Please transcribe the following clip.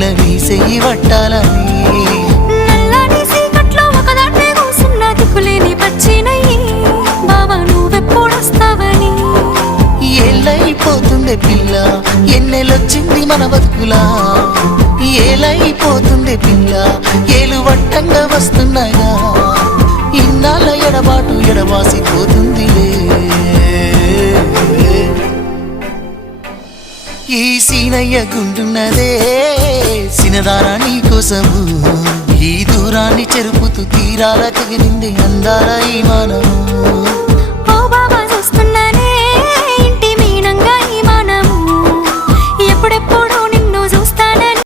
పిల్ల నీ చెయ్యి పట్టాలని నల్లని సీకట్లో ఒకదాన్నే కూసున్న దిక్కులేని పచ్చినయ్యి బావా నువ్వెప్పుడొస్తావని ఏళ్ళైపోతుండే పిల్ల ఎన్నెలొచ్చింది మన బతుకులా ఏలైపోతుండే పిల్ల ఏలు వట్టంగా వస్తున్నాయా ఇన్నాళ్ళ ఎడబాటు ఎడవాసిపోతుందిలే ఈ సీనయ్య గుండున్నదే సినదారా నీ కోసము ఈ దూరాన్ని చెరుపుతూ తీరాల తెగిరింది అందాల ఈ మానము